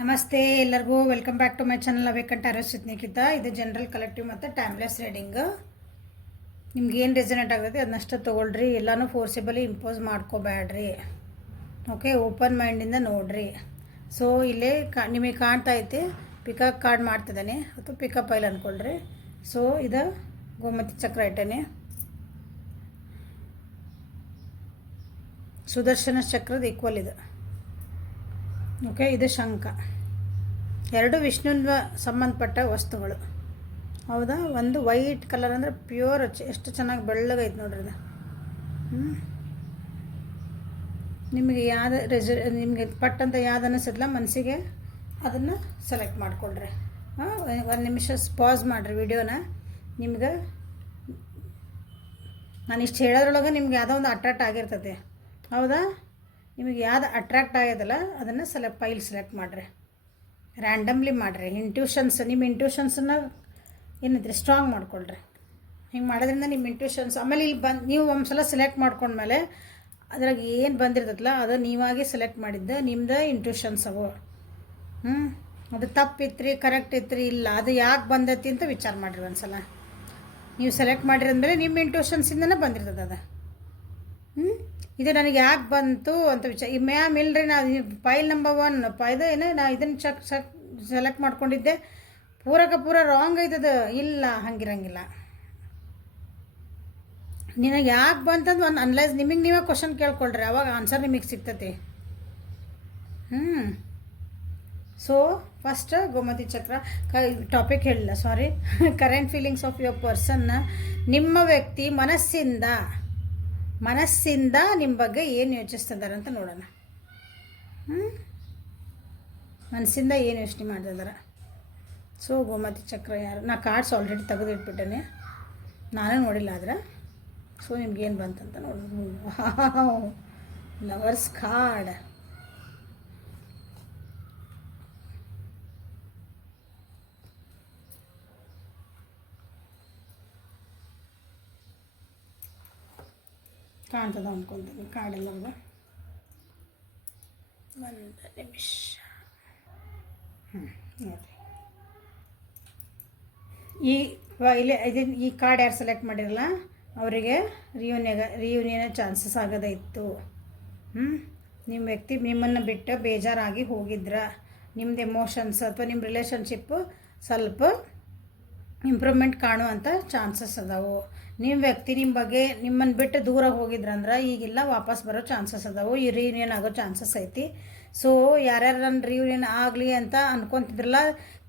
ನಮಸ್ತೆ ಎಲ್ಲರಿಗೂ welcome back to my channel ಅವೇಕಂಟ್ ಅರಸ್ ನಿಖಿತ. ಇದು ಜನರಲ್ ಕಲೆಕ್ಟಿವ್ ಮತ್ತು ಟೈಮ್ಲೆಸ್ ರೀಡಿಂಗ್. ನಿಮ್ಗೆ ಏನು ರೆಸನೇಟ್ ಆಗ್ತೈತಿ ಅದನ್ನಷ್ಟು ತೊಗೊಳ್ರಿ. ಎಲ್ಲನೂ ಫೋರ್ಸಿಬಲಿ ಇಂಪೋಸ್ ಮಾಡ್ಕೋಬೇಡ್ರಿ. ಓಕೆ, ಓಪನ್ ಮೈಂಡಿಂದ ನೋಡ್ರಿ. ಸೊ ಇಲ್ಲೇ ನಿಮಗೆ ಕಾಣ್ತಾ ಐತಿ ಪಿಕಪ್ ಕಾರ್ಡ್ ಮಾಡ್ತಿದ್ದಾನೆ ಅಥವಾ ಪಿಕಪ್ ಆಯಿಲ್ ಅಂದ್ಕೊಳ್ರಿ. ಸೊ ಇದು ಗೋಮತಿ ಚಕ್ರ ಇಟ್ಟೇನೆ. ಸುದರ್ಶನ ಚಕ್ರದ ಈಕ್ವಲ್ ಇದು. ಓಕೆ, ಇದು ಶಂಖ. ಎರಡು ವಿಷ್ಣುವಿನ ಸಂಬಂಧಪಟ್ಟ ವಸ್ತುಗಳು. ಹೌದಾ? ಒಂದು ವೈಟ್ ಕಲರ್ ಅಂದರೆ ಪ್ಯೂರ್, ಎಷ್ಟು ಚೆನ್ನಾಗಿ ಬೆಳ್ಳಗೈತೆ ನೋಡ್ರಿ ಅದು. ನಿಮಗೆ ನಿಮಗೆ ಪಟ್ಟಂತ ಯಾವ್ದು ಅನ್ನಿಸಲ್ಲ ಮನಸ್ಸಿಗೆ ಅದನ್ನು ಸೆಲೆಕ್ಟ್ ಮಾಡಿಕೊಳ್ರಿ. ಒಂದು ನಿಮಿಷ ಪಾಸ್ ಮಾಡಿರಿ ವಿಡಿಯೋನ. ನಿಮ್ಗೆ ನಾನು ಇಷ್ಟು ಹೇಳೋದ್ರೊಳಗೆ ನಿಮ್ಗೆ ಯಾವುದೋ ಒಂದು ಅಟ್ರಾಕ್ಟ್ ಆಗಿರ್ತದೆ. ಹೌದಾ? ನಿಮಗೆ ಯಾವ್ದು ಅಟ್ರಾಕ್ಟ್ ಆಗ್ಯದಲ್ಲ ಅದನ್ನು ಫೈಲ್ ಸೆಲೆಕ್ಟ್ ಮಾಡಿರಿ. ರ್ಯಾಂಡಮ್ಲಿ ಮಾಡಿರಿ. ನಿಮ್ಮ ಇಂಟ್ಯೂಷನ್ಸನ್ನು ಏನೈತ್ರಿ ಸ್ಟ್ರಾಂಗ್ ಮಾಡ್ಕೊಳ್ರಿ. ಹಿಂಗೆ ಮಾಡೋದ್ರಿಂದ ನಿಮ್ಮ ಇಂಟ್ಯೂಷನ್ಸ್ ಆಮೇಲೆ ಇಲ್ಲಿ ನೀವು ಒಂದು ಸಲ ಸೆಲೆಕ್ಟ್ ಮಾಡ್ಕೊಂಡ್ಮೇಲೆ ಅದ್ರಾಗ ಏನು ಬಂದಿರ್ತದಲ್ಲ ಅದು ನೀವಾಗೆ ಸೆಲೆಕ್ಟ್ ಮಾಡಿದ್ದ ನಿಮ್ದು ಇಂಟ್ಯೂಷನ್ಸ್ ಅವು. ಅದು ತಪ್ಪಿತ್ರಿ ಕರೆಕ್ಟ್ ಇತ್ತು ಇಲ್ಲ, ಅದು ಯಾಕೆ ಬಂದೈತಿ ಅಂತ ವಿಚಾರ ಮಾಡಿರಿ ಒಂದು ಸಲ. ನೀವು ಸೆಲೆಕ್ಟ್ ಮಾಡಿರೋದ್ಮೇಲೆ ನಿಮ್ಮ ಇಂಟ್ಯೂಷನ್ಸಿಂದನೇ ಬಂದಿರ್ತದೆ ಅದು. ಇದು ನನಗೆ ಯಾಕೆ ಬಂತು ಅಂತ ವಿಚಾರ. ಈ ಮ್ಯಾಮ್ ಇಲ್ಲರಿ, ನಾವು ಫೈಲ್ ನಂಬರ್ 1 ಏನು ನಾ ಇದನ್ನು ಸೆಲೆಕ್ಟ್ ಮಾಡ್ಕೊಂಡಿದ್ದೆ ಪೂರ ರಾಂಗ್ ಐತದ. ಇಲ್ಲ, ಹಂಗಿರಂಗಿಲ್ಲ. ನಿನಗೆ ಯಾಕೆ ಬಂತಂದು ಒಂದು ಅನಲೈಸ್ ನಿಮಗೆ ನೀವೇ ಕ್ವಶನ್ ಕೇಳ್ಕೊಳ್ರಿ, ಅವಾಗ ಆನ್ಸರ್ ನಿಮಗೆ ಸಿಗ್ತತಿ. ಸೊ ಫಸ್ಟ್ ಗೋಮತಿ ಚಕ್ರ ಟಾಪಿಕ್ ಹೇಳಿಲ್ಲ, ಸಾರಿ. ಕರೆಂಟ್ ಫೀಲಿಂಗ್ಸ್ ಆಫ್ ಯುವರ್ ಪರ್ಸನ್ನ, ನಿಮ್ಮ ವ್ಯಕ್ತಿ ಮನಸ್ಸಿಂದ ನಿಮ್ಮ ಬಗ್ಗೆ ಏನು ಯೋಚಿಸ್ತಿದ್ದಾರೆ ಅಂತ ನೋಡೋಣ. ಮನಸ್ಸಿಂದ ಏನು ಯೋಚನೆ ಮಾಡ್ತಿದ್ದಾರೆ. ಸೊ ಗೋಮತಿ ಚಕ್ರ ಯಾರು? ನಾ ಕಾರ್ಡ್ಸ್ ಆಲ್ರೆಡಿ ತೆಗೆದಿಟ್ಬಿಟ್ಟೇನೆ, ನಾನೇ ನೋಡಿಲ್ಲ ಆದ್ರೆ. ಸೊ ನಿಮ್ಗೇನು ಬಂತಂತ ನೋಡೋಣ. Lovers card. ಕಾಣ್ತದ ಅಂದ್ಕೊತೀನಿ ಕಾರ್ಡೆಲ್ಲ. ಒಂದು ನಿಮಿಷ. ನೋಡಿರಿ, ಈ ಕಾರ್ಡ್ ಯಾರು ಸೆಲೆಕ್ಟ್ ಮಾಡಿರಲ್ಲ ಅವರಿಗೆ ರಿಯೂನಿಯನ್ ಚಾನ್ಸಸ್ ಆಗೋದಿತ್ತು. ನಿಮ್ಮ ವ್ಯಕ್ತಿ ನಿಮ್ಮನ್ನು ಬಿಟ್ಟು ಬೇಜಾರಾಗಿ ಹೋಗಿದ್ರ, ನಿಮ್ಮದು ಎಮೋಷನ್ಸ್ ಅಥವಾ ನಿಮ್ಮ ರಿಲೇಷನ್ಶಿಪ್ಪು ಸ್ವಲ್ಪ ಇಂಪ್ರೂವ್ಮೆಂಟ್ ಕಾಣುವಂಥ ಚಾನ್ಸಸ್ ಅದಾವು. ನಿಮ್ಮ ವ್ಯಕ್ತಿ ನಿಮ್ಮ ಬಗ್ಗೆ ನಿಮ್ಮನ್ನು ಬಿಟ್ಟು ದೂರ ಹೋಗಿದ್ರಂದ್ರೆ ಈಗಿಲ್ಲ, ವಾಪಸ್ ಬರೋ ಚಾನ್ಸಸ್ ಅದಾವು. ಈ ರಿಯೂನಿಯನ್ ಆಗೋ ಚಾನ್ಸಸ್ ಐತಿ. ಸೊ ಯಾರ್ಯಾರು ನನ್ನ ರಿಯೂನಿಯನ್ ಆಗಲಿ ಅಂತ ಅನ್ಕೊತಿದ್ರಲ್ಲ,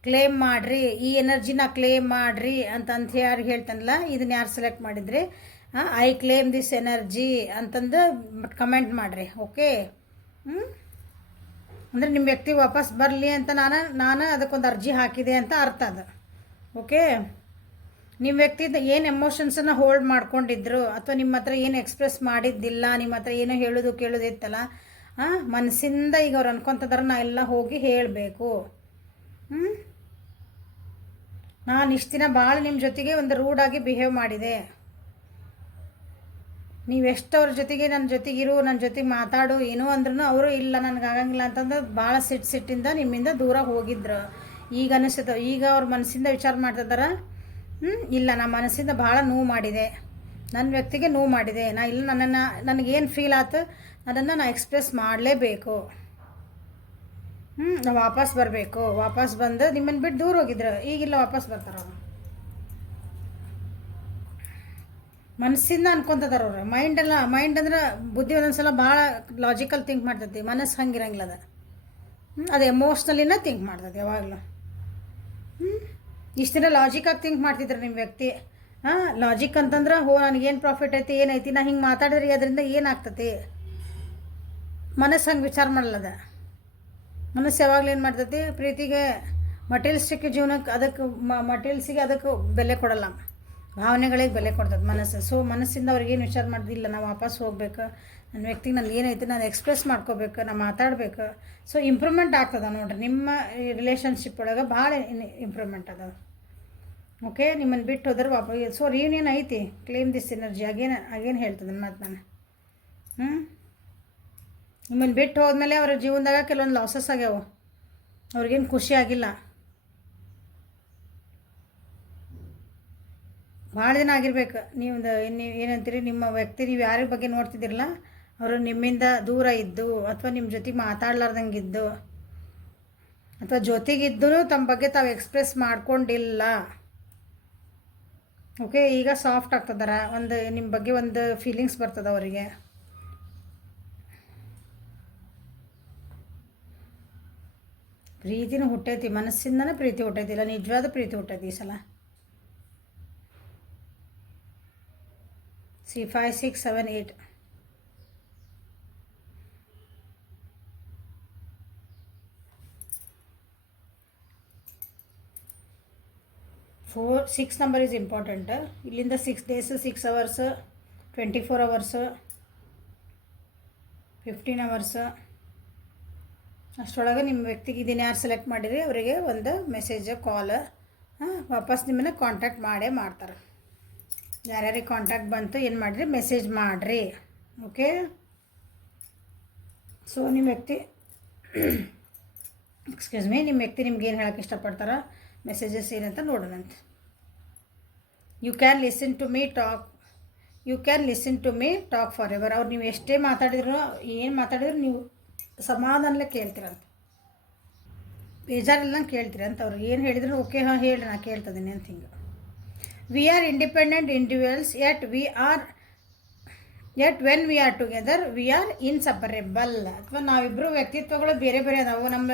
ಕ್ಲೇಮ್ ಮಾಡಿರಿ. ಈ ಎನರ್ಜಿನ ಕ್ಲೇಮ್ ಮಾಡಿರಿ ಅಂತ ಯಾರು ಹೇಳ್ತಾನಲ್ಲ, ಇದನ್ನ ಯಾರು ಸೆಲೆಕ್ಟ್ ಮಾಡಿದ್ರಿ, ಐ ಕ್ಲೇಮ್ ದಿಸ್ ಎನರ್ಜಿ ಅಂತಂದು ಕಮೆಂಟ್ ಮಾಡಿರಿ. ಓಕೆ, ಅಂದರೆ ನಿಮ್ಮ ವ್ಯಕ್ತಿ ವಾಪಸ್ ಬರಲಿ ಅಂತ ನಾನು ಅದಕ್ಕೊಂದು ಅರ್ಜಿ ಹಾಕಿದೆ ಅಂತ ಅರ್ಥ ಅದು. ಓಕೆ, ನಿಮ್ಮ ವ್ಯಕ್ತಿದ ಏನು ಎಮೋಷನ್ಸನ್ನು ಹೋಲ್ಡ್ ಮಾಡ್ಕೊಂಡಿದ್ರು ಅಥವಾ ನಿಮ್ಮ ಹತ್ರ ಏನು ಎಕ್ಸ್ಪ್ರೆಸ್ ಮಾಡಿದ್ದಿಲ್ಲ, ನಿಮ್ಮ ಹತ್ರ ಏನೋ ಹೇಳೋದು ಕೇಳೋದಿತ್ತಲ್ಲ, ಮನಸ್ಸಿಂದ ಈಗ ಅವ್ರು ಅನ್ಕೊತಿದಾರೆ ನಾ ಎಲ್ಲ ಹೋಗಿ ಹೇಳಬೇಕು. ನಾನು ಇಷ್ಟು ದಿನ ಭಾಳ ನಿಮ್ಮ ಜೊತೆಗೆ ಒಂದು ರೂಡಾಗಿ ಬಿಹೇವ್ ಮಾಡಿದೆ. ನೀವೆಷ್ಟು ಅವ್ರ ಜೊತೆಗೆ ನನ್ನ ಜೊತೆಗೆ ಮಾತಾಡು ಏನೋ ಅಂದ್ರೂ ಅವರು ಇಲ್ಲ ನನಗಾಗಂಗಿಲ್ಲ ಅಂತಂದ್ರೆ ಭಾಳ ಸಿಟ್ಟಿಂದ ನಿಮ್ಮಿಂದ ದೂರ ಹೋಗಿದ್ರು. ಈಗ ಅನಿಸ್ತದೆ, ಈಗ ಅವ್ರ ಮನಸ್ಸಿಂದ ವಿಚಾರ ಮಾಡ್ತಿದ್ದಾರೆ, ಇಲ್ಲ ನಾ ಮನಸ್ಸಿಂದ ಭಾಳ ನೋವು ಮಾಡಿದೆ, ನನ್ನ ವ್ಯಕ್ತಿಗೆ ನೋವು ಮಾಡಿದೆ, ನಾ ಇಲ್ಲ ನನಗೇನು ಫೀಲ್ ಆಯ್ತು ಅದನ್ನು ನಾ ಎಕ್ಸ್ಪ್ರೆಸ್ ಮಾಡಲೇಬೇಕು. ನಾ ವಾಪಸ್ ಬರಬೇಕು. ವಾಪಸ್ ಬಂದು ನಿಮ್ಮನ್ನು ಬಿಟ್ಟು ದೂರ ಹೋಗಿದ್ರು, ಈಗಿಲ್ಲ ವಾಪಸ್ ಬರ್ತಾರೆ ಅವರು. ಮನಸ್ಸಿಂದ ಅನ್ಕೊತಿದಾರೆ ಅವ್ರು. ಮೈಂಡ್ ಅಂದ್ರೆ ಬುದ್ಧಿ ಒಂದೊಂದ್ಸಲ ಭಾಳ ಲಾಜಿಕಲ್ ಥಿಂಕ್ ಮಾಡ್ತೈತಿ, ಮನಸ್ಸು ಹಂಗಿರಂಗಿಲ್ಲ ಅದು ಎಮೋಷ್ನಲಿನ ಥಿಂಕ್ ಮಾಡ್ತದೆ ಯಾವಾಗಲೂ. ಇಷ್ಟು ದಿನ ಲಾಜಿಕಾಗಿ ಥಿಂಕ್ ಮಾಡ್ತಿದ್ರು ನಿಮ್ಮ ವ್ಯಕ್ತಿ. ಲಾಜಿಕ್ ಅಂತಂದ್ರೆ ನನಗೇನು ಪ್ರಾಫಿಟ್ ಐತಿ ಏನೈತಿ, ನಾ ಹಿಂಗೆ ಮಾತಾಡಿದ್ರಿ ಅದರಿಂದ ಏನಾಗ್ತತಿ. ಮನಸ್ಸು ಹಂಗೆ ವಿಚಾರ ಮಾಡಲ್ಲದ. ಮನಸ್ಸು ಯಾವಾಗಲೂ ಏನು ಮಾಡ್ತೈತಿ, ಪ್ರೀತಿಗೆ ಮಟೀರಿಯಲಿಸ್ಟಿಕ್ ಜೀವನಕ್ಕೆ ಅದಕ್ಕೆ ಬೆಲೆ ಕೊಡಲ್ಲ, ಭಾವನೆಗಳಿಗೆ ಬೆಲೆ ಕೊಡ್ತದೆ ಮನಸ್ಸು. ಸೊ ಮನಸ್ಸಿಂದ ಅವ್ರಿಗೇನು ವಿಚಾರ ಮಾಡ್ದಿಲ್ಲ, ನಾವು ವಾಪಸ್ ಹೋಗ್ಬೇಕು, ನನ್ನ ವ್ಯಕ್ತಿಗೆ ನಾನು ಏನೈತೆ ನಾನು ಎಕ್ಸ್ಪ್ರೆಸ್ ಮಾಡ್ಕೋಬೇಕು, ನಾನು ಮಾತಾಡಬೇಕು. ಸೊ ಇಂಪ್ರೂವ್ಮೆಂಟ್ ಆಗ್ತದೆ ನೋಡಿರಿ, ನಿಮ್ಮ ರಿಲೇಷನ್ಶಿಪ್ ಒಳಗೆ ಭಾಳ ಇಂಪ್ರೂವ್ಮೆಂಟ್ ಅದ. ಓಕೆ, ನಿಮ್ಮನ್ನು ಬಿಟ್ಟು ಹೋದ್ರೆ ವಾಪಸ್. ಸೊ ರಿಯೂನಿಯನ್ ಐತಿ, ಕ್ಲೇಮ್ ದಿಸ್ ಎನರ್ಜಿ ಅಗೇನ್ ಹೇಳ್ತದೆ ಮತ್ತು ನಾನು. ನಿಮ್ಮನ್ನು ಬಿಟ್ಟು ಹೋದ್ಮೇಲೆ ಅವ್ರ ಜೀವನದಾಗ ಕೆಲವೊಂದು ಲಾಸಸ್ ಆಗ್ಯಾವ. ಅವ್ರಿಗೇನು ಖುಷಿ ಆಗಿಲ್ಲ. ಭಾಳ ದಿನ ಆಗಿರ್ಬೇಕು. ನೀವು ಏನಂತೀರಿ, ನಿಮ್ಮ ವ್ಯಕ್ತಿ ನೀವು ಯಾರ ಬಗ್ಗೆ ನೋಡ್ತಿದ್ದೀರಲ್ಲ ಅವರು ನಿಮ್ಮಿಂದ ದೂರ ಇದ್ದು, ಅಥವಾ ನಿಮ್ಮ ಜೊತೆಗೆ ಮಾತಾಡ್ಲಾರ್ದಂಗಿದ್ದು, ಅಥವಾ ಜೊತೆಗಿದ್ದು ತಮ್ಮ ಬಗ್ಗೆ ತಾವು ಎಕ್ಸ್ಪ್ರೆಸ್ ಮಾಡ್ಕೊಂಡಿಲ್ಲ. ಓಕೆ, ಈಗ ಸಾಫ್ಟ್ ಆಗ್ತದಾರ, ಒಂದು ನಿಮ್ಮ ಬಗ್ಗೆ ಒಂದು ಫೀಲಿಂಗ್ಸ್ ಬರ್ತದೆ ಅವರಿಗೆ. ಪ್ರೀತಿನೂ ಹುಟ್ಟೈತಿ, ಮನಸ್ಸಿಂದನೇ ಪ್ರೀತಿ ಹುಟ್ಟೈತಿ, ಇಲ್ಲ ನಿಜವಾದ ಪ್ರೀತಿ ಹುಟ್ಟೈತಿ ಈ ಸಲ. 5 6 7 8 6 ನಂಬರ್ ಈಸ್ ಇಂಪಾರ್ಟೆಂಟ್. ಇಲ್ಲಿಂದ 6 ಡೇಸ್ 6 ಅವರ್ಸ್ 24 ಅವರ್ಸ್ 15 ಅವರ್ಸ್ ಅಷ್ಟರೊಳಗೆ ನಿಮ್ಮ ವ್ಯಕ್ತಿಗೆ ಇದನ್ನು ಯಾರು ಸೆಲೆಕ್ಟ್ ಮಾಡಿರಿ ಅವರಿಗೆ ಒಂದು ಮೆಸೇಜ್ ಕಾಲ್ ವಾಪಸ್ ನಿಮ್ಮನ್ನು ಕಾಂಟ್ಯಾಕ್ಟ್ ಮಾಡೇ ಮಾಡ್ತಾರೆ. ಯಾರ್ಯಾರಿಗೆ ಕಾಂಟ್ಯಾಕ್ಟ್ ಬಂತು ಏನು ಮಾಡಿರಿ, ಮೆಸೇಜ್ ಮಾಡಿರಿ. ಓಕೆ, ಸೊ ನಿಮ್ಮ ವ್ಯಕ್ತಿ ನಿಮ್ಮ ವ್ಯಕ್ತಿ ನಿಮ್ಗೆ ಏನು ಹೇಳೋಕ್ಕೆ ಇಷ್ಟಪಡ್ತಾರ, ಮೆಸೇಜಸ್ ಏನಂತ ನೋಡೋಣಂತ. You can listen to me talk forever. ಅವ್ರು ನೀವು ಎಷ್ಟೇ ಮಾತಾಡಿದ್ರು, ಏನು ಮಾತಾಡಿದ್ರು ನೀವು ಸಮಾಧಾನಲೇ ಕೇಳ್ತೀರಂತ, ಬೇಜಾರಿಲ್ಲ ಕೇಳ್ತೀರಂತ. ಅವ್ರು ಏನು ಹೇಳಿದ್ರು ಓಕೆ ಹಾಂ ಹೇಳಿ ನಾ ಕೇಳ್ತಿದ್ದೀನಿ ಅಂತ. ಹಿಂಗೆ we are independent individuals yet when we are together we are inseparable. ಅಥವಾ ನಾವಿಬ್ಬರು ವ್ಯಕ್ತಿತ್ವಗಳು ಬೇರೆ ಬೇರೆ ಅದಾವು, ನಮ್ಮ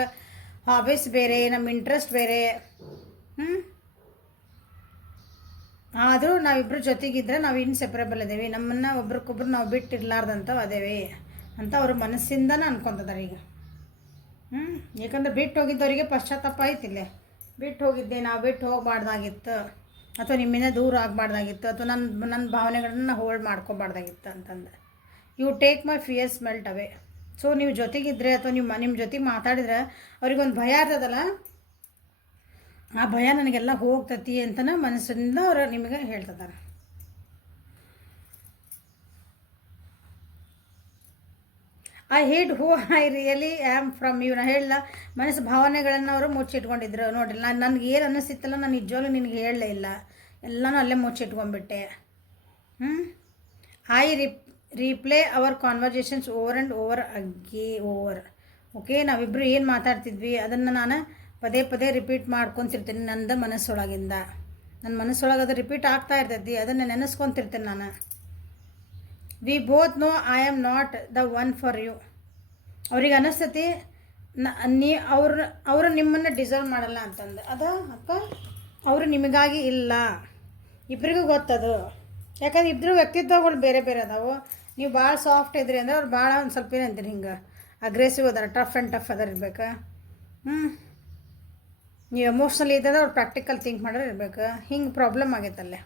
ಹಾಬೀಸ್ ಬೇರೆ, ನಮ್ಮ ಇಂಟ್ರೆಸ್ಟ್ ಬೇರೆ. ಆದರೂ ನಾವಿಬ್ಬರು ಜೊತೆಗಿದ್ರೆ ನಾವು ಇನ್ಸೆಪರೇಬಲ್ ಅದೇವಿ, ನಮ್ಮನ್ನು ಒಬ್ರಿಗೊಬ್ರು ನಾವು ಬಿಟ್ಟಿರ್ಲಾರ್ದಂಥವು ಅದೇವಿ ಅಂತ ಅವರು ಮನಸ್ಸಿಂದನೇ ಅನ್ಕೊತಿದ್ದಾರೆ ಈಗ. ಯಾಕಂದ್ರೆ ಬಿಟ್ಟು ಹೋಗಿದ್ದವರಿಗೆ ಪಶ್ಚಾತ್ತಾಪ ಆಯ್ತಿಲ್ಲೇ, ಬಿಟ್ಟು ಹೋಗಿದ್ದೆ, ನಾವು ಬಿಟ್ಟು ಹೋಗಬಾರ್ದಾಗಿತ್ತು, ಅಥವಾ ನಿಮ್ಮಿಂದ ದೂರ ಆಗಬಾರ್ದಾಗಿತ್ತು, ಅಥವಾ ನನ್ನ ಭಾವನೆಗಳನ್ನ ಹೋಲ್ಡ್ ಮಾಡ್ಕೋಬಾರ್ದಾಗಿತ್ತು ಅಂತಂದು. You take my fears melt away. So ನೀವು ಜೊತೆಗಿದ್ರೆ ಅಥವಾ ನಿಮ್ಮ ಜೊತೆಗೆ ಮಾತಾಡಿದ್ರೆ ಅವ್ರಿಗೊಂದು ಭಯ ಇರ್ತದಲ್ಲ, ಆ ಭಯ ನನಗೆಲ್ಲ ಹೋಗ್ತತಿ ಅಂತನ ಮನಸ್ಸಿನಿಂದ ಅವರು ನಿಮಗೆ ಹೇಳ್ತಿದ್ದಾರೆ. I hate who I really am from you. ನಾ ಹೇಳಲ್ಲ, ಮನಸ್ಸು ಭಾವನೆಗಳನ್ನು ಅವರು ಮುಚ್ಚಿಟ್ಕೊಂಡಿದ್ರು. ನೋಡಿರಿ, ನನಗೆ ಏನು ಅನ್ನಿಸ್ತಿತ್ತಲ್ಲ ನಾನು ನಿಜವಾಗ್ಲೂ ನಿನಗೆ ಹೇಳಲೇ ಇಲ್ಲ, ಎಲ್ಲನೂ ಅಲ್ಲೇ ಮುಚ್ಚಿಟ್ಕೊಂಡ್ಬಿಟ್ಟೆ. I replay our conversations over and over. Okay, ನಾವಿಬ್ಬರು ಏನು ಮಾತಾಡ್ತಿದ್ವಿ ಅದನ್ನು ನಾನು ಪದೇ ಪದೇ ರಿಪೀಟ್ ಮಾಡ್ಕೊತಿರ್ತೀನಿ ನನ್ನ ಮನಸ್ಸೊಳಗಿಂದ. ನನ್ನ ಮನಸ್ಸೊಳಗೆ ಅದು ರಿಪೀಟ್ ಆಗ್ತಾ ಇರ್ತೈತಿ, ಅದನ್ನು ನೆನೆಸ್ಕೊತಿರ್ತೀನಿ ನಾನು. We both know I am not the one for you. ಅವ್ರಿಗೆ ಅನ್ನಿಸ್ತತಿ ಅವರು ನಿಮ್ಮನ್ನು ಡಿಸರ್ವ್ ಮಾಡಲ್ಲ ಅಂತಂದು. ಅದ ಅಕ್ಕ, ಅವರು ನಿಮಗಾಗಿ ಇಲ್ಲ. ಇಬ್ಬರಿಗೂ ಗೊತ್ತದು, ಯಾಕಂದ್ರೆ ಇಬ್ಬರು ವ್ಯಕ್ತಿತ್ವಗಳು ಬೇರೆ ಬೇರೆ ಅದಾವು. ನೀವು ಭಾಳ ಸಾಫ್ಟ್ ಇದ್ರಿ ಅಂದರೆ ಅವ್ರು ಭಾಳ ಒಂದು ಸ್ವಲ್ಪ ಏನಂತೀರಿ ಹಿಂಗೆ ಅಗ್ರೆಸಿವ್ ಅದಾರ, ಟಫ್ ಆ್ಯಂಡ್ ಟಫ್ ಅದಾರ ಇರ್ಬೇಕು. ನೀವು ಎಮೋಷ್ನಲಿ ಇದ್ದರೆ ಅವ್ರು ಪ್ರಾಕ್ಟಿಕಲ್ ಥಿಂಕ್ ಮಾಡೋರು ಇರ್ಬೇಕು. ಹಿಂಗೆ ಪ್ರಾಬ್ಲಮ್ ಆಗೈತಲ್ಲೇ,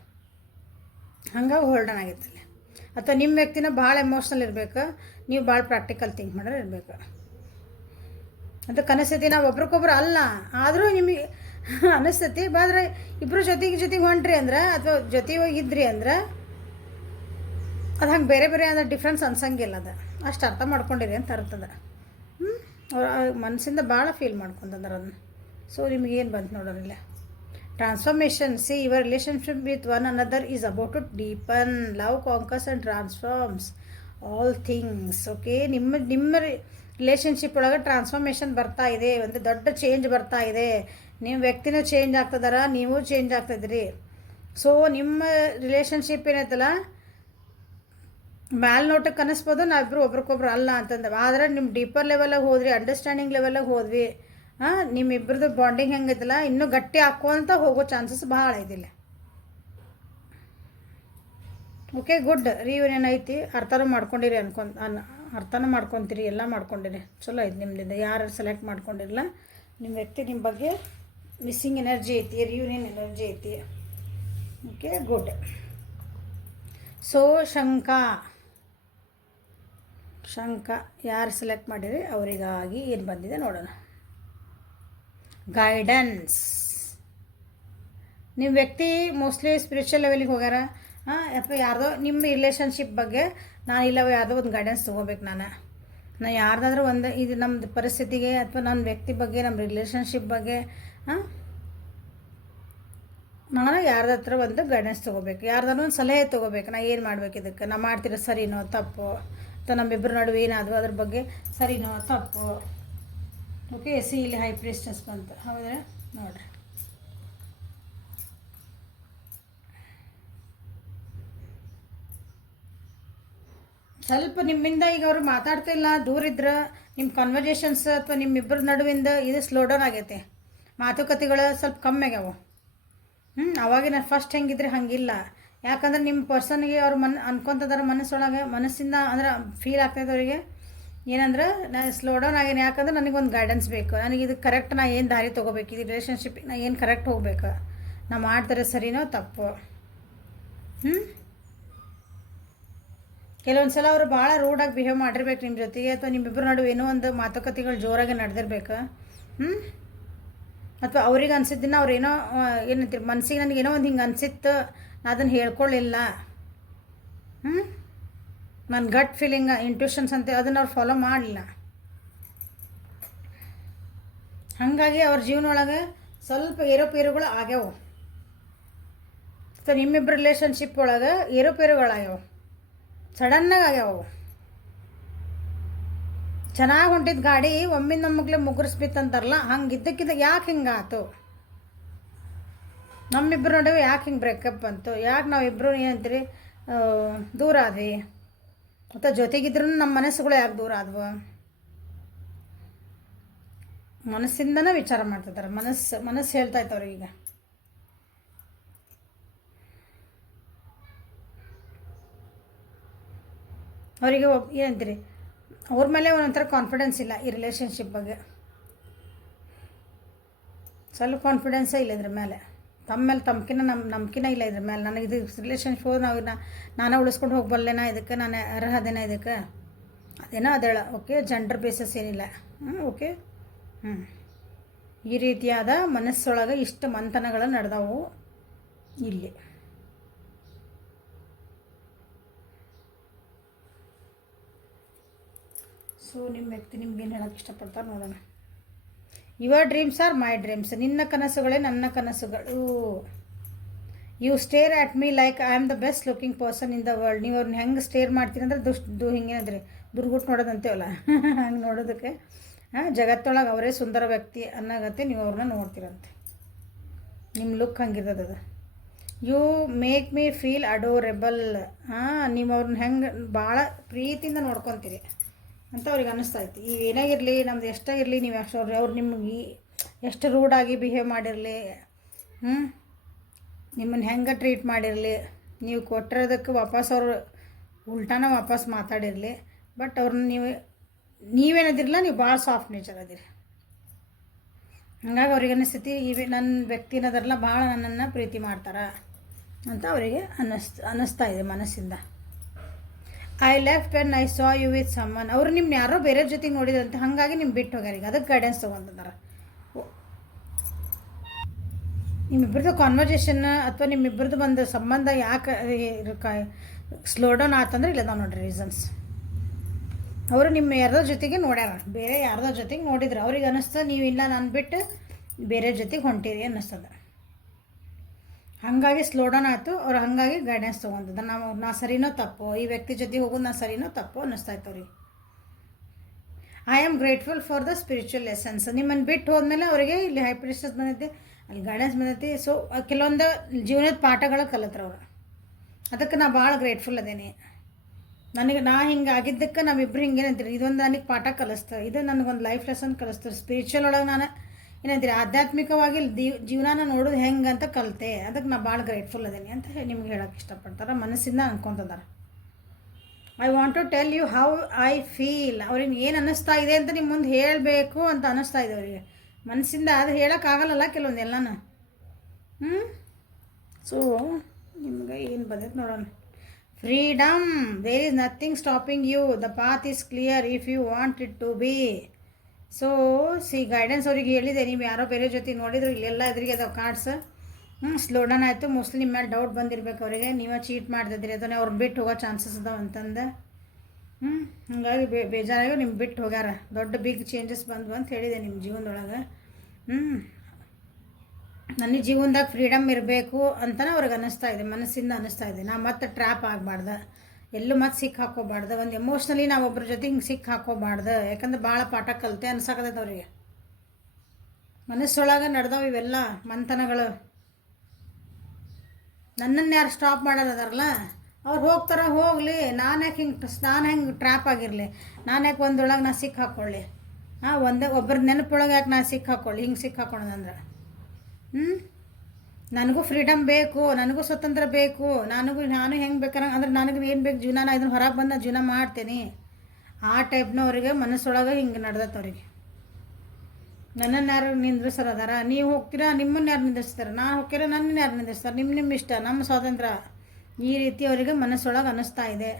ಹಂಗೆ ಹೋಲ್ಡನ್ ಆಗೈತಲ್ಲೇ. ಅಥವಾ ನಿಮ್ಮ ವ್ಯಕ್ತಿನ ಭಾಳ ಎಮೋಷ್ನಲ್ ಇರಬೇಕು, ನೀವು ಭಾಳ ಪ್ರಾಕ್ಟಿಕಲ್ ಥಿಂಕ್ ಮಾಡೋರು ಇರಬೇಕು. ಅದಕ್ಕೆ ಅನಿಸ್ತೈತಿ ನಾವು ಒಬ್ರಿಗೊಬ್ರು ಅಲ್ಲ, ಆದರೂ ನಿಮಗೆ ಅನಿಸ್ತೈತಿ. ಬಾದ್ರೆ ಇಬ್ಬರು ಜೊತೆಗೆ ಹೊಂಟ್ರಿ ಅಂದ್ರೆ, ಅಥವಾ ಜೊತೆಗೆ ಇದ್ರಿ ಅಂದ್ರೆ ಅದು ಹಂಗೆ ಬೇರೆ ಬೇರೆ ಅಂದ್ರೆ ಡಿಫ್ರೆನ್ಸ್ ಅನ್ಸಂಗಿಲ್ಲ. ಅದು ಅಷ್ಟು ಅರ್ಥ ಮಾಡ್ಕೊಂಡಿರಿ ಅಂತ ಅರ್ಥದ. ಅವ್ರು ಮನಸ್ಸಿಂದ ಭಾಳ ಫೀಲ್ ಮಾಡ್ಕೊಂತಂದ್ರೆ ಅದನ್ನು. ಸೊ ನಿಮಗೇನು ಬಂತು ನೋಡೋರಿಲ್ಲ. Transformation. See your relationship with one another is about to deepen. Love conquers and transforms all things. Okay, ನಿಮ್ಮ ರಿಲೇಷನ್ಶಿಪ್ ಒಳಗೆ ಟ್ರಾನ್ಸ್ಫಾರ್ಮೇಷನ್ ಬರ್ತಾ ಇದೆ, ಒಂದು ದೊಡ್ಡ ಚೇಂಜ್ ಬರ್ತಾ ಇದೆ. ನಿಮ್ಮ ವ್ಯಕ್ತಿನೂ ಚೇಂಜ್ ಆಗ್ತದಾರ, ನೀವು ಚೇಂಜ್ ಆಗ್ತಾಯಿದ್ರಿ. ಸೊ ನಿಮ್ಮ ರಿಲೇಷನ್ಶಿಪ್ ಏನೈತಲ್ಲ, ಮ್ಯಾಲ್ ನೋಟಕ್ಕೆ ಅನ್ನಿಸ್ಬೋದು ನಾವಿಬ್ಬರು ಒಬ್ರಿಗೊಬ್ರು ಅಲ್ಲ ಅಂತಂದು. ಆದರೆ ನಿಮ್ಮ ಡೀಪರ್ ಲೆವೆಲಾಗಿ ಹೋದ್ರಿ, ಅಂಡರ್ಸ್ಟ್ಯಾಂಡಿಂಗ್ ಲೆವೆಲಾಗಿ ಹೋದ್ವಿ, ನಿಮ್ಮಿಬ್ಬರದ್ದು ಬಾಂಡಿಂಗ್ ಹೆಂಗೈತಲ್ಲ ಇನ್ನೂ ಗಟ್ಟಿ ಹಾಕ್ಕೊಂತ ಹೋಗೋ ಚಾನ್ಸಸ್ ಭಾಳ ಐತಿಲ್ಲ. Okay, good. ರಿಯೂನಿಯನ್ ಐತಿ, ಅರ್ಥನೂ ಮಾಡ್ಕೊಂಡಿರಿ ಅರ್ಥನೂ ಮಾಡ್ಕೊತೀರಿ, ಎಲ್ಲ ಮಾಡ್ಕೊಂಡಿರಿ. ಚಲೋ ಐತಿ ನಿಮ್ಮದಿಂದ. ಯಾರು ಸೆಲೆಕ್ಟ್ ಮಾಡ್ಕೊಂಡಿರಲ್ಲ, ನಿಮ್ಮ ವ್ಯಕ್ತಿ ನಿಮ್ಮ ಬಗ್ಗೆ ಮಿಸ್ಸಿಂಗ್ ಎನರ್ಜಿ ಐತಿ, ರಿಯೂನಿಯನ್ ಎನರ್ಜಿ ಐತಿ. Okay, good. ಸೊ ಶಂಕ ಯಾರು ಸೆಲೆಕ್ಟ್ ಮಾಡಿರಿ ಅವರಿಗಾಗಿ ಏನು ಬಂದಿದೆ ನೋಡೋಣ. ಗೈಡೆನ್ಸ್. ನಿಮ್ಮ ವ್ಯಕ್ತಿ ಮೋಸ್ಟ್ಲಿ ಸ್ಪಿರಿಚುವಲ್ ಲೆವೆಲಿಗೆ ಹೋಗ್ಯಾರ, ಅಥವಾ ಯಾರ್ದೋ ನಿಮ್ಮ ರಿಲೇಷನ್ಶಿಪ್ ಬಗ್ಗೆ ನಾನು ಇಲ್ಲ ಯಾರ್ದೋ ಒಂದು ಗೈಡೆನ್ಸ್ ತೊಗೋಬೇಕು ನಾನು. ನಾ ಯಾರ್ದಾದ್ರೂ ಒಂದು ಇದು ನಮ್ಮದು ಪರಿಸ್ಥಿತಿಗೆ ಅಥವಾ ನನ್ನ ವ್ಯಕ್ತಿ ಬಗ್ಗೆ ನಮ್ಮ ರಿಲೇಷನ್ಶಿಪ್ ಬಗ್ಗೆ ನಾನು ಯಾರ್ದ ಹತ್ರ ಒಂದು ಗೈಡೆನ್ಸ್ ತೊಗೋಬೇಕು, ಯಾರ್ದಾರು ಒಂದು ಸಲಹೆ ತೊಗೋಬೇಕು. ನಾ ಏನು ಮಾಡ್ಬೇಕು, ಇದಕ್ಕೆ ನಾ ಮಾಡ್ತಿರೋ ಸರಿನೋ ತಪ್ಪು, ಅಥವಾ ನಮ್ಮಿಬ್ಬರ ನಡುವೆ ಏನಾದರೂ ಅದ್ರ ಬಗ್ಗೆ ಸರಿನೋ ತಪ್ಪು. ಓಕೆ, ಇಲ್ಲಿ ಹೈ ಪ್ರಿಸ್ಟೆಸ್ ಬಂತು. ಹೌದ್ರೆ ನೋಡಿರಿ, ಸ್ವಲ್ಪ ನಿಮ್ಮಿಂದ ಈಗ ಅವರು ಮಾತಾಡ್ತಿಲ್ಲ, ದೂರ ಇದ್ರೆ ನಿಮ್ಮ ಕನ್ವರ್ಜೇಷನ್ಸ್ ಅಥವಾ ನಿಮ್ಮಿಬ್ಬರ ನಡುವಿಂದ ಇದು ಸ್ಲೋ ಡೌನ್ ಆಗೈತೆ, ಮಾತುಕತೆಗಳು ಸ್ವಲ್ಪ ಕಮ್ಮಿ ಆಗ್ಯಾವ. ಅವಾಗಿನ ಫಸ್ಟ್ ಹೆಂಗಿದ್ರೆ ಹಂಗಿಲ್ಲ. ಯಾಕಂದ್ರೆ ನಿಮ್ಮ ಪರ್ಸನ್ಗೆ ಅವ್ರು ಅನ್ಕೊತಿದಾರೆ ಮನಸ್ಸಿಂದ ಅಂದ್ರೆ ಫೀಲ್ ಆಗ್ತಾಯಿದೆ ಅವರಿಗೆ ಏನಂದ್ರೆ ನಾನು ಸ್ಲೋ ಡೌನ್ ಆಗೇನೆ. ಯಾಕಂದ್ರೆ ನನಗೊಂದು ಗೈಡೆನ್ಸ್ ಬೇಕು, ನನಗೆ ಇದು ಕರೆಕ್ಟ್, ನಾ ಏನು ದಾರಿ ತೊಗೋಬೇಕು, ಇದು ರಿಲೇಷನ್ಶಿಪ್ ನಾ ಏನು ಕರೆಕ್ಟ್ ಹೋಗ್ಬೇಕು, ನಾ ಮಾಡ್ತಾರೆ ಸರಿನೋ ತಪ್ಪು. ಕೆಲವೊಂದು ಸಲ ಅವರು ಭಾಳ ರೂಡಾಗಿ ಬಿಹೇವ್ ಮಾಡಿರ್ಬೇಕು ನಿಮ್ಮ ಜೊತೆಗೆ, ಅಥವಾ ನಿಮ್ಮಿಬ್ಬರ ನಡುವೆ ಏನೋ ಒಂದು ಮಾತುಕತೆಗಳು ಜೋರಾಗಿ ನಡೆದಿರ್ಬೇಕು. ಅಥವಾ ಅವ್ರಿಗೆ ಅನ್ಸಿದ್ದನ್ನ ಅವ್ರೇನೋ ಏನಂತೀರಿ ಮನಸ್ಸಿಗೆ ನನಗೇನೋ ಒಂದು ಹಿಂಗೆ ಅನಿಸಿತ್ತು, ನಾ ಅದನ್ನು ಹೇಳ್ಕೊಳ್ಳಿಲ್ಲ. ನನ್ನ ಗಟ್ ಫೀಲಿಂಗ್ ಇಂಟ್ಯೂಷನ್ಸ್ ಅಂತ ಅದನ್ನು ಅವ್ರು ಫಾಲೋ ಮಾಡಲಿಲ್ಲ. ಹಾಗಾಗಿ ಅವ್ರ ಜೀವನ ಒಳಗೆ ಸ್ವಲ್ಪ ಏರೋಪೇರುಗಳು ಆಗ್ಯಾವು. ಸೊ ನಿಮ್ಮಿಬ್ಬರ ರಿಲೇಷನ್ಶಿಪ್ ಒಳಗೆ ಏರೋಪೇರುಗಳಾಗ್ಯಾವ, ಸಡನ್ನಾಗಿ ಆಗ್ಯಾವು. ಚೆನ್ನಾಗಿ ಹೊಂಟಿದ್ದು ಗಾಡಿ ಒಮ್ಮಿಂದ ನಮ್ಮಗ್ಲೇ ಮುಗುರಿಸ್ಬಿತ್ತಂತಾರಲ್ಲ, ಹಂಗೆ ಇದ್ದಕ್ಕಿದ್ದ ಯಾಕೆ ಹಿಂಗೆ ಆಯ್ತು, ನಮ್ಮಿಬ್ಬರು ನಡುವೆ ಯಾಕೆ ಹಿಂಗೆ ಬ್ರೇಕಪ್ ಅಂತು, ಯಾಕೆ ನಾವಿಬ್ಬರು ಏನಂತೀರಿ ದೂರ ಆದ್ವಿ, ಅಥವಾ ಜೊತೆಗಿದ್ರೂ ನಮ್ಮ ಮನಸ್ಸುಗಳು ಯಾಕೆ ದೂರ ಆದ್ವು. ಮನಸ್ಸಿಂದನೇ ವಿಚಾರ ಮಾಡ್ತಿದ್ದಾರೆ, ಮನಸ್ಸು ಹೇಳ್ತಾ ಇತ್ತು ಅವ್ರಿಗೆ. ಈಗ ಅವರಿಗೆ ಏನಂತೀರಿ ಅವ್ರ ಮೇಲೆ ಒಂಥರ ಕಾನ್ಫಿಡೆನ್ಸ್ ಇಲ್ಲ ಈ ರಿಲೇಷನ್ಶಿಪ್ ಬಗ್ಗೆ, ಸ್ವಲ್ಪ ಕಾನ್ಫಿಡೆನ್ಸೇ ಇಲ್ಲ ಇದ್ರ ಮೇಲೆ, ತಮ್ಮ ಮೇಲೆ ನಂಬಿಕೆನೇ ಇಲ್ಲ ಇದ್ರ ಮೇಲೆ. ನನಗೆ ಇದು ರಿಲೇಷನ್ಶಿಪ್ ನಾನೇ ಉಳಿಸ್ಕೊಂಡು ಹೋಗ್ಬಲ್ಲೇನಾ, ಇದಕ್ಕೆ ನಾನು ಅರ್ಹದೇನಾ, ಇದಕ್ಕೆ ಅದೇನೋ ಅದೇಳ. ಓಕೆ, ಜೆಂಡರ್ ಬೇಸಸ್ ಏನಿಲ್ಲ. ಓಕೆ, ಈ ರೀತಿಯಾದ ಮನಸ್ಸೊಳಗೆ ಇಷ್ಟು ಮಂಥನಗಳು ನಡೆದವು ಇಲ್ಲಿ. ಸೊ ನಿಮ್ಮ ವ್ಯಕ್ತಿ ನಿಮ್ಗೇನು ಹೇಳೋಕ್ಕೆ ಇಷ್ಟಪಡ್ತಾರೆ ನೋಡೋಣ. Your dreams are my dreams, ನಿನ್ನ ಕನಸುಗಳೇ ನನ್ನ ಕನಸುಗಳು. You stare at me like I am the best looking person in the world. ನೀವು ಅವ್ರನ್ನ ಹೆಂಗೆ ಸ್ಟೇರ್ ಮಾಡ್ತೀರಿ ಅಂದ್ರೆ ಹಿಂಗೇನಂದ್ರೆ ದುರ್ಗುಟ್ಟು ನೋಡೋದಂತೇವಲ್ಲ ಹಂಗೆ ನೋಡೋದಕ್ಕೆ. ಜಗತ್ತೊಳಗೆ ಅವರೇ ಸುಂದರ ವ್ಯಕ್ತಿ ಅನ್ನೋಗತ್ತೆ ನೀವು ಅವ್ರನ್ನ ನೋಡ್ತೀರಂತೆ. ನಿಮ್ಮ ಲುಕ್ ಹಂಗಿರೋದು ಅದು. You make me feel adorable. ನೀವು ಅವ್ರನ್ನ ಹೆಂಗೆ ಭಾಳ ಪ್ರೀತಿಯಿಂದ ನೋಡ್ಕೊತೀರಿ ಅಂತ ಅವ್ರಿಗೆ ಅನ್ನಿಸ್ತೈತಿ. ಈಗ ಏನಾಗಿರಲಿ, ನಮ್ದು ಎಷ್ಟೇ ಇರಲಿ, ನೀವು ಅವ್ರು ನಿಮಗೆ ಎಷ್ಟು ರೂಡಾಗಿ ಬಿಹೇವ್ ಮಾಡಿರಲಿ, ನಿಮ್ಮನ್ನು ಹೆಂಗೆ ಟ್ರೀಟ್ ಮಾಡಿರಲಿ, ನೀವು ಕೊಟ್ಟಿರೋದಕ್ಕೆ ವಾಪಸ್ ಅವರು ಉಲ್ಟಾನ ವಾಪಸ್ ಮಾತಾಡಿರಲಿ, ಬಟ್ ಅವ್ರನ್ನ ನೀವೇನದಿರಲ್ಲ, ನೀವು ಭಾಳ ಸಾಫ್ಟ್ ನೇಚರ್ ಅದಿರಿ. ಹಂಗಾಗಿ ಅವ್ರಿಗೆ ಅನ್ನಿಸ್ತೈತಿ ನನ್ನ ವ್ಯಕ್ತಿನದರಲ್ಲ ಭಾಳ ನನ್ನನ್ನು ಪ್ರೀತಿ ಮಾಡ್ತಾರೆ ಅಂತ ಅವರಿಗೆ ಅನ್ನಿಸ್ತಾ ಇದೆ ಮನಸ್ಸಿಂದ. I left when I saw you with someone. ಅವರು ನಿಮ್ಮನ್ನ ಯಾರೋ ಬೇರೆ ಜೊತೆಗೆ ನೋಡಿದ್ರಂತೆ, ಹಾಗಾಗಿ ನಿಮ್ಮ ಬಿಟ್ಟು ಹೋಗ್ಯಾರ. ಈಗ ಅದಕ್ಕೆ ಗೈಡೆನ್ಸ್ ತೊಗೊಂತಾರೆ. ನಿಮ್ಮಿಬ್ಬರದ್ದು ಕಾನ್ವರ್ಜೇಷನ್ ಅಥವಾ ನಿಮ್ಮಿಬ್ಬರದ್ದು ಒಂದು ಸಂಬಂಧ ಯಾಕೆ ಸ್ಲೋ ಡೌನ್ ಆತಂದ್ರೆ ಇಲ್ಲ ನಾವು ನೋಡ್ರಿ ರೀಸನ್ಸ್. ಅವರು ನಿಮ್ಮ ಯಾರ್ದೋ ಜೊತೆಗೆ ನೋಡ್ಯಾರ, ಬೇರೆ ಯಾರ್ದೋ ಜೊತೆಗೆ ನೋಡಿದ್ರು, ಅವ್ರಿಗೆ ಅನ್ನಿಸ್ತ ನೀವಿಲ್ಲ ನಾನು ಬಿಟ್ಟು ಬೇರೆ ಜೊತೆಗೆ ಹೊಂಟಿರಿ ಅನ್ನಿಸ್ತದೆ. ಹಾಗಾಗಿ ಸ್ಲೋ ಡೌನ್ ಆಯಿತು. ಅವ್ರು ಹಾಗಾಗಿ ಗೈಡೆನ್ಸ್ ತೊಗೊಂತದ. ನಾ ಸರಿನೋ ತಪ್ಪು, ಈ ವ್ಯಕ್ತಿ ಜೊತೆ ಹೋಗೋದು ನಾ ಸರಿನೋ ತಪ್ಪು ಅನ್ನಿಸ್ತಾಯ್ತು ಅವ್ರಿಗೆ. I am grateful for the spiritual lessons. ನಿಮ್ಮನ್ನು ಬಿಟ್ಟು ಹೋದ್ಮೇಲೆ ಅವರಿಗೆ ಇಲ್ಲಿ ಹೈ ಪ್ರಿಸ್ಟೆಸ್ ಬಂದೈತಿ, ಅಲ್ಲಿ ಗೈಡೆನ್ಸ್ ಬಂದೈತಿ. ಸೊ ಕೆಲವೊಂದು ಜೀವನದ ಪಾಠಗಳು ಕಲಿತ್ರ ಅವರು. ಅದಕ್ಕೆ ನಾ ಭಾಳ ಗ್ರೇಟ್ಫುಲ್ ಅದೇನಿ. ನಾ ಹಿಂಗೆ ಆಗಿದ್ದಕ್ಕೆ ನಾವಿಬ್ಬರು ಹಿಂಗೇನಂತೀರಿ, ಇದೊಂದು ನನಗೆ ಪಾಠ ಕಲಿಸ್ತಾರೆ, ಇದು ನನಗೊಂದು ಲೈಫ್ ಲೆಸನ್ ಕಲಿಸ್ತಾರೆ. ಸ್ಪಿರಿಚುವಲ್ ಒಳಗೆ ನಾನು ಏನಂತೀರಿ ಆಧ್ಯಾತ್ಮಿಕವಾಗಿ ಜೀವನಾನ ನೋಡೋದು ಹೆಂಗೆ ಅಂತ ಕಲಿತೆ. ಅದಕ್ಕೆ ನಾ ಭಾಳ ಗ್ರೇಟ್ಫುಲ್ ಅದೇನಿ ಅಂತ ನಿಮ್ಗೆ ಹೇಳೋಕ್ಕೆ ಇಷ್ಟಪಡ್ತಾರೆ, ಮನಸ್ಸಿಂದ ಅನ್ಕೊತಿದ್ದಾರೆ. I want to tell you how I feel. ಅವ್ರಿಗೆ ಏನು ಅನ್ನಿಸ್ತಾ ಇದೆ ಅಂತ ನಿಮ್ಮ ಮುಂದೆ ಹೇಳಬೇಕು ಅಂತ ಅನ್ನಿಸ್ತಾ ಇದೆ ಅವರಿಗೆ ಮನಸ್ಸಿಂದ. ಅದು ಹೇಳೋಕ್ಕಾಗಲ್ಲ ಕೆಲವೊಂದು ಎಲ್ಲನೂ. ಸೊ ನಿಮ್ಗೆ ಏನು ಬಂದೈತೆ ನೋಡೋಣ. Freedom, there is nothing stopping you, the path is clear if you want it to be. So guidance ಅವ್ರಿಗೆ ಹೇಳಿದೆ, ನೀವು ಯಾರೋ ಬೇರೆ ಜೊತೆ ನೋಡಿದ್ರು, ಇಲ್ಲೆಲ್ಲ ಎದುರಿಗೆ ಅದಾವೆ ಕಾರ್ಡ್ಸ್. ಸ್ಲೋ ಡೌನ್ ಆಯಿತು. ಮೋಸ್ಟ್ಲಿ ನಿಮ್ಮ ಮೇಲೆ ಡೌಟ್ ಬಂದಿರಬೇಕು ಅವರಿಗೆ, ನೀವೇ ಚೀಟ್ ಮಾಡ್ತಿದ್ರಿ, ಅದನ್ನೇ ಅವ್ರನ್ನ ಬಿಟ್ಟು ಹೋಗೋ ಚಾನ್ಸಸ್ ಅದಾವೆ ಅಂತಂದು. ಹಾಗಾಗಿ ಬೇಜಾರಾಗಿ ನಿಮ್ಗೆ ಬಿಟ್ಟು ಹೋಗ್ಯಾರ. ದೊಡ್ಡ ಬಿಗ್ ಚೇಂಜಸ್ ಬಂದ್ವು ಅಂತ ಹೇಳಿದೆ ನಿಮ್ಮ ಜೀವನದೊಳಗೆ. ನನ್ನ ಜೀವನದಾಗ ಫ್ರೀಡಮ್ ಇರಬೇಕು ಅಂತಲೇ ಅವ್ರಿಗೆ ಅನ್ನಿಸ್ತಾ ಇದೆ, ಮನಸ್ಸಿಂದ ಅನ್ನಿಸ್ತಾ ಇದೆ. ನಾ ಮತ್ತೆ ಟ್ರ್ಯಾಪ್ ಆಗಬಾರ್ದು, ಎಲ್ಲೂ ಮತ್ತೆ ಸಿಕ್ಕ ಹಾಕೋಬಾರ್ದು, ಒಂದು ಎಮೋಷ್ನಲಿ ನಾವು ಒಬ್ಬರ ಜೊತೆ ಹಿಂಗೆ ಸಿಕ್ಕ ಹಾಕೋಬಾರ್ದು. ಯಾಕಂದ್ರೆ ಭಾಳ ಪಾಠ ಕಲಿತೆ ಅನ್ಸಕತ್ತೈತೆ ಅವ್ರಿಗೆ. ಮನಸ್ಸೊಳಗೆ ನಡೆದವು ಇವೆಲ್ಲ ಮಂಥನಗಳು. ನನ್ನನ್ನು ಯಾರು ಸ್ಟಾಪ್ ಮಾಡೋರದಾರಲ್ಲ ಅವ್ರು ಹೋಗ್ತಾರ, ಹೋಗಲಿ. ನಾನು ಹೆಂಗೆ ಟ್ರ್ಯಾಪ್ ಆಗಿರಲಿ, ನಾನು ಯಾಕೆ ಒಂದೊಳಗೆ ನಾ ಸಿಕ್ಕ ಹಾಕ್ಕೊಳ್ಳಿ. ಒಬ್ಬರ ನೆನಪೊಳಗೆ ಯಾಕೆ ನಾ ಸಿಕ್ಕ ಹಾಕ್ಕೊಳ್ಳಿ, ಹಿಂಗೆ ಸಿಕ್ಕ ಹಾಕೊಳ್ಳೋದಂದ್ರೆ. ನನಗೂ ಫ್ರೀಡಮ್ ಬೇಕು, ನನಗೂ ಸ್ವತಂತ್ರ ಬೇಕು, ನಾನು ಹೆಂಗೆ ಬೇಕಾರೆ ಅಂದ್ರೆ ನನಗೆ ಏನು ಬೇಕು ಜೀವನ, ನಾನು ಇದನ್ನು ಹೊರಗೆ ಬಂದು ಜೀವನ ಮಾಡ್ತೀನಿ. ಆ ಟೈಪ್ನವ್ರಿಗೆ ಮನಸ್ಸೊಳಗೆ ಹಿಂಗೆ ನಡೆದತ್ತೆ ಅವ್ರಿಗೆ. ನನ್ನನ್ನು ಯಾರು ನಿಂದ್ರಿಸೋರು ಅದಾರ, ನೀವು ಹೋಗ್ತೀರಾ ನಿಮ್ಮನ್ನು ಯಾರು ನಿಂದಿರ್ಸ್ತಾರೆ, ನಾನು ಹೋಗ್ತೀರ ನನ್ನನ್ನು ಯಾರು ನಿಂದಿರ್ಸ್ತಾರೆ, ನಿಮ್ಮ ಇಷ್ಟ, ನಮ್ಮ ಸ್ವಾತಂತ್ರ್ಯ. ಈ ರೀತಿ ಅವರಿಗೆ ಮನಸ್ಸೊಳಗೆ ಅನ್ನಿಸ್ತಾ ಇದೆ.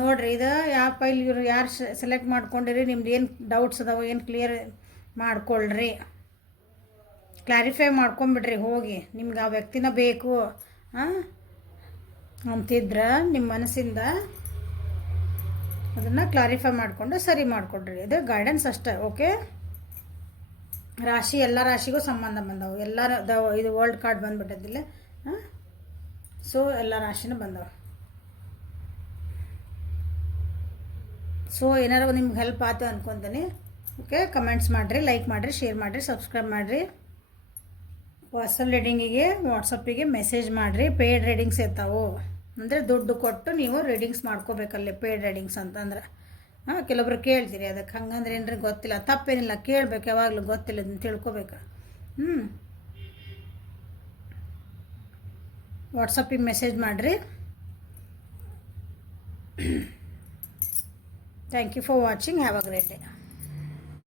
ನೋಡಿರಿ, ಇದು ಯಾವ ಫೈಲ್ ಇವರು ಯಾರು ಸೆಲೆಕ್ಟ್ ಮಾಡ್ಕೊಂಡಿರಿ, ನಿಮ್ದು ಏನು ಡೌಟ್ಸ್ ಅದಾವೆ ಏನು ಕ್ಲಿಯರ್ ಮಾಡ್ಕೊಳ್ರಿ, ಕ್ಲಾರಿಫೈ ಮಾಡ್ಕೊಂಬಿಡ್ರಿ ಹೋಗಿ. ನಿಮ್ಗೆ ಆ ವ್ಯಕ್ತಿನ ಬೇಕು ಅಂತಿದ್ರೆ ನಿಮ್ಮ ಮನಸ್ಸಿಂದ ಅದನ್ನು ಕ್ಲಾರಿಫೈ ಮಾಡಿಕೊಂಡು ಸರಿ ಮಾಡಿಕೊಡ್ರಿ. ಇದು ಗೈಡೆನ್ಸ್ ಅಷ್ಟೇ. ಓಕೆ, ರಾಶಿ ಎಲ್ಲ ರಾಶಿಗೂ ಸಂಬಂಧ ಬಂದವು. ಎಲ್ಲರ ಇದು ವರ್ಲ್ಡ್ ಕಾರ್ಡ್ ಬಂದುಬಿಟ್ಟದಿಲ್ಲ. ಸೊ ಎಲ್ಲ ರಾಶಿನೂ ಬಂದವು. ಸೊ ಏನಾರು ನಿಮ್ಗೆ ಹೆಲ್ಪ್ ಆಯ್ತು ಅಂದ್ಕೊತೀನಿ. ಓಕೆ, ಕಮೆಂಟ್ಸ್ ಮಾಡಿರಿ, ಲೈಕ್ ಮಾಡಿರಿ, ಶೇರ್ ಮಾಡಿರಿ, ಸಬ್ಸ್ಕ್ರೈಬ್ ಮಾಡಿರಿ. ಪರ್ಸನಲ್ ರೀಡಿಂಗಿಗೆ ವಾಟ್ಸಪ್ಪಿಗೆ ಮೆಸೇಜ್ ಮಾಡಿರಿ. ಪೇಯ್ಡ್ ರೀಡಿಂಗ್ಸ್ ಇರ್ತಾವೆ, ಅಂದರೆ ದುಡ್ಡು ಕೊಟ್ಟು ನೀವು ರೀಡಿಂಗ್ಸ್ ಮಾಡ್ಕೋಬೇಕಲ್ಲಿ. ಪೇಯ್ಡ್ ರೀಡಿಂಗ್ಸ್ ಅಂತಂದ್ರೆ ಕೆಲವೊಬ್ರು ಕೇಳ್ತೀರಿ, ಅದಕ್ಕೆ ಹಂಗಂದ್ರೆ ಏನ್ರಿ ಗೊತ್ತಿಲ್ಲ, ತಪ್ಪೇನಿಲ್ಲ, ಕೇಳಬೇಕು, ಯಾವಾಗಲೂ ಗೊತ್ತಿಲ್ಲ ಅದನ್ನು ತಿಳ್ಕೊಬೇಕು. ವಾಟ್ಸಪ್ಪಿಗೆ ಮೆಸೇಜ್ ಮಾಡಿರಿ. Thank you for watching. Have a great day.